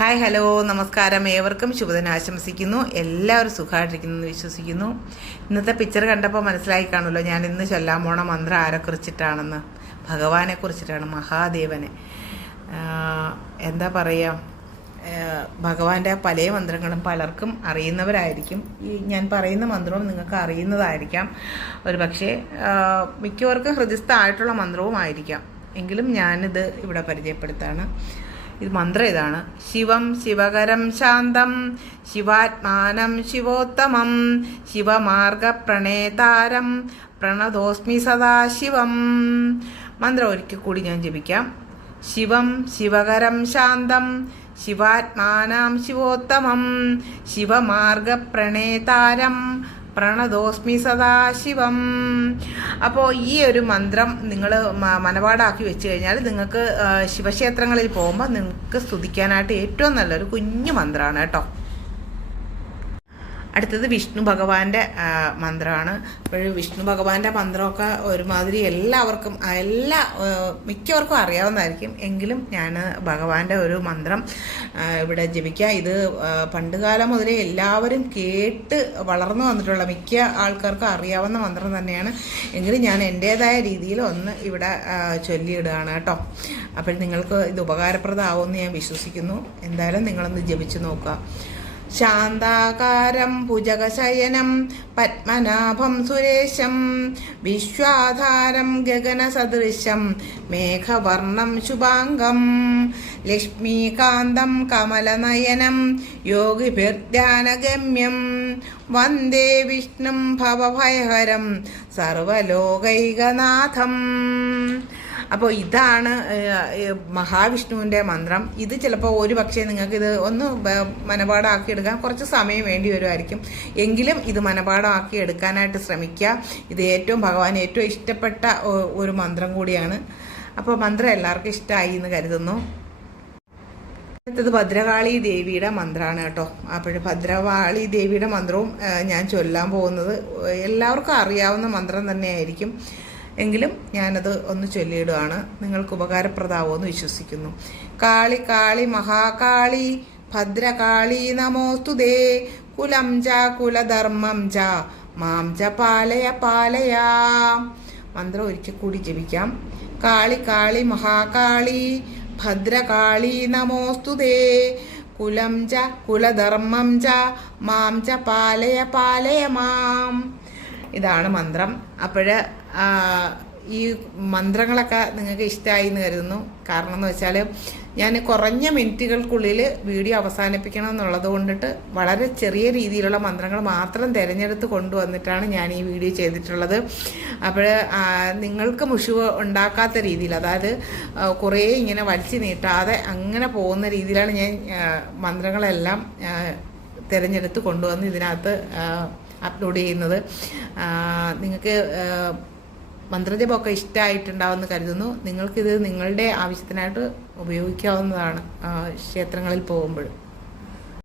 Hi hello നമസ്കാരം. ഏവർക്കും ശുഭദിനം ആശംസിക്കുന്നു. എല്ലാവരും സുഖമായിട്ടിരിക്കുന്നു വിശ്വസിക്കുന്നു. ഇന്നത്തെ പിക്ചർ കണ്ടപ്പോൾ മനസ്സിലായി കാണുമല്ലോ ഞാൻ ഇന്ന് ചൊല്ലാൻ പോണ മന്ത്രം ആരെക്കുറിച്ചിട്ടാണെന്ന്. ഭഗവാനെ കുറിച്ചിട്ടാണ് മഹാദേവനെ. എന്താ പറയുക ഭഗവാന്റെ പല മന്ത്രങ്ങളും പലർക്കും അറിയുന്നവരായിരിക്കും. ഈ ഞാൻ പറയുന്ന മന്ത്രവും നിങ്ങൾക്ക് അറിയുന്നതായിരിക്കാം. ഒരു പക്ഷേ മിക്കവർക്കും ഹൃദയസ്ഥമായിട്ടുള്ള മന്ത്രവും ആയിരിക്കാം എങ്കിലും ഞാനിത് ഇവിടെ പരിചയപ്പെടുത്താണ്. ഇത് മന്ത്രം ഇതാണ്. ശിവം ശിവകരം ശാന്തം ശിവാത്മാനം ശിവോത്തമം ശിവമാർഗ പ്രണേതാരം പ്രണതോസ്മി സദാശിവം. മന്ത്രം ഒരിക്കൽ കൂടി ഞാൻ ജപിക്കാം. ശിവം ശിവകരം ശാന്തം ശിവാത്മാനം ശിവോത്തമം ശിവമാർഗ പ്രണേതാരം പ്രണതോസ്മി സദാശിവം അപ്പോൾ ഈ ഒരു മന്ത്രം നിങ്ങൾ മനപാടാക്കി വെച്ച് കഴിഞ്ഞാൽ നിങ്ങൾക്ക് ശിവക്ഷേത്രങ്ങളിൽ പോകുമ്പോൾ നിങ്ങൾക്ക് സ്തുതിക്കാനായിട്ട് ഏറ്റവും നല്ലൊരു കുഞ്ഞു മന്ത്രമാണ് കേട്ടോ. അടുത്തത് വിഷ്ണു ഭഗവാന്റെ മന്ത്രമാണ്. അപ്പോൾ വിഷ്ണു ഭഗവാന്റെ മന്ത്രമൊക്കെ ഒരുമാതിരി എല്ലാവർക്കും എല്ലാ മിക്കവർക്കും അറിയാവുന്നതായിരിക്കും. എങ്കിലും ഞാൻ ഭഗവാന്റെ ഒരു മന്ത്രം ഇവിടെ ജപിക്കാം ഇത് പണ്ടുകാലം മുതലേ എല്ലാവരും കേട്ട് വളർന്നു വന്നിട്ടുള്ള മിക്ക ആൾക്കാർക്കും അറിയാവുന്ന മന്ത്രം തന്നെയാണ്. എങ്കിലും ഞാൻ എന്റേതായ രീതിയിൽ ഒന്ന് ഇവിടെ ചൊല്ലിയിടുകയാണ് കേട്ടോ. അപ്പോൾ നിങ്ങൾക്ക് ഇത് ഉപകാരപ്രദമാവുമെന്ന് ഞാൻ വിശ്വസിക്കുന്നു. എന്തായാലും നിങ്ങളൊന്ന് ജപിച്ചു നോക്കുക. ശാന്താകാരം ഭുജകശയനം പത്മനാഭം സുരേശം വിശ്വാധാരം ഗഗനസദൃശം മേഘവർണം ശുഭാംഗം ലക്ഷ്മീകാന്തം കമലനയനം യോഗിഭിർധ്യാനഗമ്യം വന്ദേ വിഷ്ണും ഭവഭയഹരം സർവലോകൈകനാഥം. അപ്പോൾ ഇതാണ് മഹാവിഷ്ണുവിന്റെ മന്ത്രം. ഇത് ചിലപ്പോൾ ഒരു പക്ഷേ ഇത് ഒന്ന് മനപാഠമാക്കി എടുക്കാൻ കുറച്ച് സമയം വേണ്ടി വരുമായിരിക്കും. എങ്കിലും ഇത് മനപാഠമാക്കി എടുക്കാനായിട്ട് ശ്രമിക്കുക. ഇത് ഏറ്റവും ഭഗവാൻ ഏറ്റവും ഇഷ്ടപ്പെട്ട ഒരു മന്ത്രം കൂടിയാണ്. അപ്പോൾ മന്ത്രം എല്ലാവർക്കും ഇഷ്ടമായി എന്ന് കരുതുന്നു. അടുത്തത് ഭദ്രകാളി ദേവിയുടെ മന്ത്രമാണ് കേട്ടോ. അപ്പോൾ ഭദ്രകാളി ദേവിയുടെ മന്ത്രവും ഞാൻ ചൊല്ലാൻ പോകുന്നത്. എല്ലാവർക്കും അറിയാവുന്ന മന്ത്രം തന്നെയായിരിക്കും. എങ്കിലും ഞാനത് ഒന്ന് ചൊല്ലിയിടുകയാണ്. നിങ്ങൾക്ക് ഉപകാരപ്രദമാവുമെന്ന് വിശ്വസിക്കുന്നു. കാളി കാളി മഹാകാളി ഭദ്രകാളി നമോസ്തുതേ കുലം ച കുലധർമ്മം ച. മാം ജ പാലയ പാലയാ. മന്ത്രം ഒരിക്കൽ കൂടി ജപിക്കാം. കാളി കാളി മഹാകാളി ഭദ്രകാളി നമോസ്തുതേ കുലം ജ കുലധർമ്മം ച. മാം ജ പാലയ പാലയ മാം. ഇതാണ് മന്ത്രം. അപ്പോഴ് ഈ മന്ത്രങ്ങളൊക്കെ നിങ്ങൾക്ക് ഇഷ്ടമായി എന്ന് കരുതുന്നു. കാരണം എന്ന് വെച്ചാൽ ഞാൻ കുറഞ്ഞ മിനിറ്റുകൾക്കുള്ളിൽ വീഡിയോ അവസാനിപ്പിക്കണം എന്നുള്ളത് കൊണ്ടിട്ട് വളരെ ചെറിയ രീതിയിലുള്ള മന്ത്രങ്ങൾ മാത്രം തിരഞ്ഞെടുത്ത് കൊണ്ടുവന്നിട്ടാണ് ഞാൻ ഈ വീഡിയോ ചെയ്തിട്ടുള്ളത്. അപ്പോൾ നിങ്ങൾക്ക് മുഷിവ് ഉണ്ടാക്കാത്ത രീതിയിൽ അതായത് കുറേ ഇങ്ങനെ വലിച്ചു നീട്ടാതെ അങ്ങനെ പോകുന്ന രീതിയിലാണ് ഞാൻ മന്ത്രങ്ങളെല്ലാം തിരഞ്ഞെടുത്ത് കൊണ്ടുവന്ന് ഇതിനകത്ത് അപ്ലോഡ് ചെയ്യുന്നത്. നിങ്ങൾക്ക് മന്ത്രദീപമൊക്കെ ഇഷ്ടമായിട്ടുണ്ടാവുമെന്ന് കരുതുന്നു. നിങ്ങൾക്കിത് നിങ്ങളുടെ ആവശ്യത്തിനായിട്ട് ഉപയോഗിക്കാവുന്നതാണ് ക്ഷേത്രങ്ങളിൽ പോകുമ്പോൾ